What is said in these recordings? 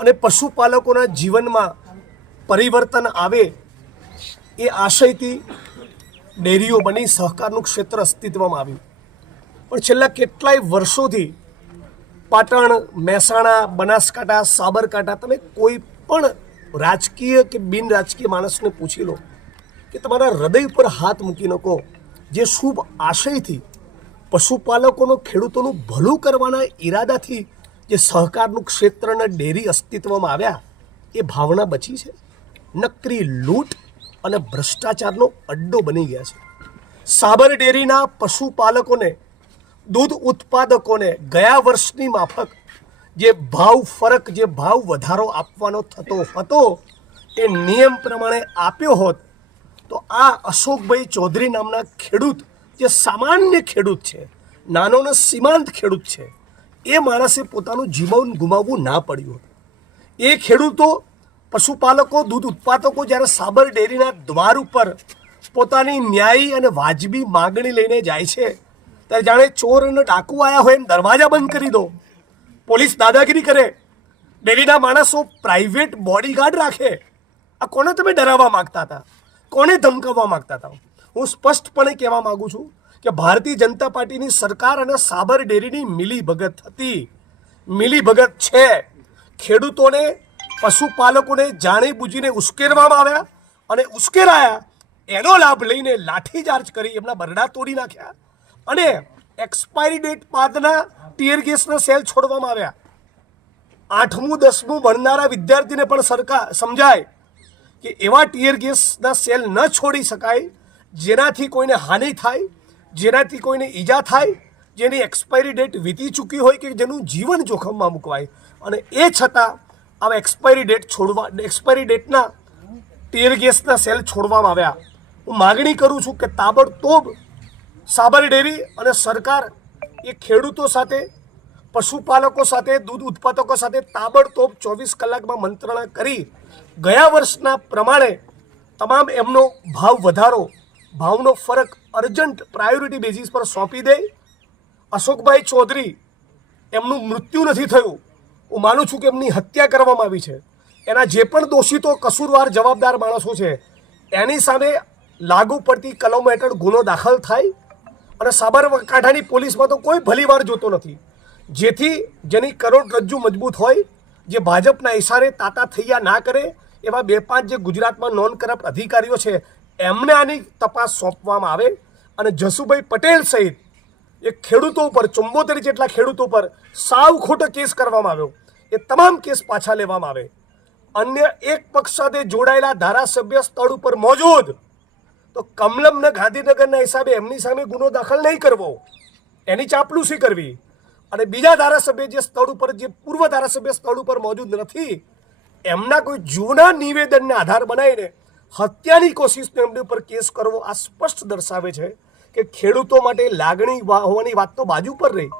અને પશુપાલકોના જીવનમાં પરિવર્તન આવે એ આશયથી ડેરીઓ બની સહકારનું ક્ષેત્ર અસ્તિત્વમાં આવ્યું. પણ છેલ્લા કેટલાય વર્ષોથી પાટણ, મહેસાણા, બનાસકાંઠા, સાબરકાંઠા તમે કોઈ પણ રાજકીય કે બિન રાજકીય માણસને પૂછી લો કે તમારા હૃદય પર હાથ મૂકીને કહો જે શુભ આશયથી પશુપાલકોનો ખેડૂતોનું ભલું કરવાના ઈરાદાથી જે સહકારનું ક્ષેત્ર અને ડેરી અસ્તિત્વમાં આવ્યા, એ ભાવના બચી છે. નકરી લૂંટ અને ભ્રષ્ટાચારનો અડ્ડો બની ગયા છે. સાબર ડેરીના પશુપાલકોને, દૂધ ઉત્પાદકોને ગયા વર્ષની માફક જે ભાવ ફરક, જે ભાવ વધારો આપવાનો થતો હતો, એ નિયમ પ્રમાણે આપ્યો હોત, તો આ અશોકભાઈ ચૌધરી નામના ખેડૂત, જે સામાન્ય ખેડૂત છે, નાનો ને સીમાંત ખેડૂત છે એ માણસે પોતાનું જીવન ગુમાવવું ના પડ્યું હતું. એ ખેડૂતો, પશુપાલકો, દૂધ ઉત્પાદકો જ્યારે સાબર ડેરીના દ્વાર ઉપર પોતાની ન્યાયી અને વાજબી માગણી લઈને જાય છે, ત્યારે જાણે ચોર અને ડાકુ આવ્યા હોય એમ દરવાજા બંધ કરી દો. પોલીસ દાદાગીરી કરે. ડેરીના માણસો પ્રાઇવેટ બોડીગાર્ડ રાખે. આ કોને તમે ડરાવવા માંગતા હતા? કોને ધમકાવવા માંગતા હતા? હું સ્પષ્ટપણે કહેવા માગું છું કે ભારતીય જનતા પાર્ટીની સરકાર અને સાબર ડેરીની મિલીભગત હતી. મિલીભગત છે. ખેડૂતોને, પશુપાલકોને જાણી બૂજીને ઉશ્કેરવામાં આવ્યા અને ઉશ્કેરાયા. એનો લાભ લઈને લાઠીચાર્જ કરી એમના બરડા તોડી નાખ્યા અને એક્સપાયરી ડેટ બાદના ટીયર ગેસના સેલ છોડવામાં આવ્યા. આઠમું, દસમું ભણનારા વિદ્યાર્થીને પણ સરકાર સમજાય કે એવા ટીયર ગેસના સેલ ન છોડી શકાય, જેનાથી કોઈને હાનિ થાય જેનાથી કોઈને ઈજા થાય, જેની એક્સપાયરી ડેટ વીતી ચૂકી હોય કે જેનું જીવન જોખમમાં મૂકવાય. અને એ છતાં આવા એક્સપાયરી ડેટ છોડવા એક્સપાયરી ડેટના ટીયર ગેસના સેલ છોડવામાં આવ્યા. હું માગણી કરું છું કે તાબડતોબ સાબર ડેરી અને સરકાર એ ખેડૂતો સાથે, પશુપાલકો સાથે, દૂધ ઉત્પાદકો સાથે તાબડતોબ ચોવીસ કલાકમાં મંત્રણા કરી. ગયા વર્ષના પ્રમાણે તમામ એમનો ભાવ વધારો, ભાવનો ફરક અર્જન્ટ પ્રાયોરિટી બેઝિસ પર સોંપી દે. અશોકભાઈ ચૌધરી, એમનું મૃત્યુ નથી થયું. હું માનું છું કે એમની હત્યા કરવામાં આવી છે. એના જે પણ દોષિતો કસૂરવાર જવાબદાર માણસો છે, એની સામે લાગુ પડતી કલમો હેઠળ ગુનો દાખલ થાય અને સાબરકાંઠાની પોલીસમાં તો કોઈ ભલીવાર જોતો નથી. જેથી જેની કરોડરજ્જુ મજબૂત હોય, જે ભાજપના ઇશારે તાતા થૈયા ના કરે, એવા બે પાંચ જે ગુજરાતમાં નોન કરપ્ટ અધિકારીઓ છે એમને આની તપાસ સોંપવામાં આવે અને જસુભાઈ પટેલ સહિત એ ખેડૂતો ઉપર, ચુંબોતેર જેટલા ખેડૂતો પર સાવ ખોટો કેસ કરવામાં આવ્યો. એ તમામ કેસ પાછા લેવામાં આવે. અન્ય એક પક્ષ સાથે જોડાયેલા ધારાસભ્ય સ્થળ ઉપર મોજૂદ. તો કમલમને ગાંધીનગરના હિસાબે એમની સામે ગુનો દાખલ નહીં કરવો. એની ચાપલુસી કરવી. અને બીજા ધારાસભ્ય જે સ્થળ ઉપર, જે પૂર્વ ધારાસભ્ય સ્થળ ઉપર મોજૂદ નથી, એમના કોઈ જૂના નિવેદનને આધાર બનાવીને હત્યાની કોશિશનો એમની ઉપર કેસ કરવો આ સ્પષ્ટ દર્શાવે છે કે ખેડૂતો માટે લાગણી હોવાની વાત તો બાજુ પર રહી.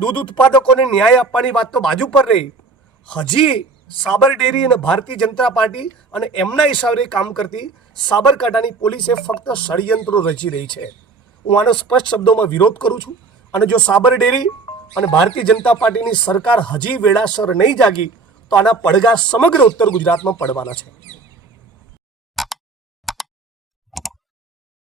દૂધ ઉત્પાદકોને ન્યાય આપવાની વાત તો બાજુ પર રહી. હજી સાબર ડેરી અને ભારતીય જનતા પાર્ટી અને એમના હિસાબે કામ કરતી સાબરકાંઠાની પોલીસે ફક્ત ષડયંત્રો રચી રહી છે. હું આનો સ્પષ્ટ શબ્દોમાં વિરોધ કરું છું. અને જો સાબર ડેરી અને ભારતીય જનતા પાર્ટીની સરકાર હજી વેળાસર નહીં જાગી, તો આના પડઘા સમગ્ર ઉત્તર ગુજરાતમાં પડવાના છે.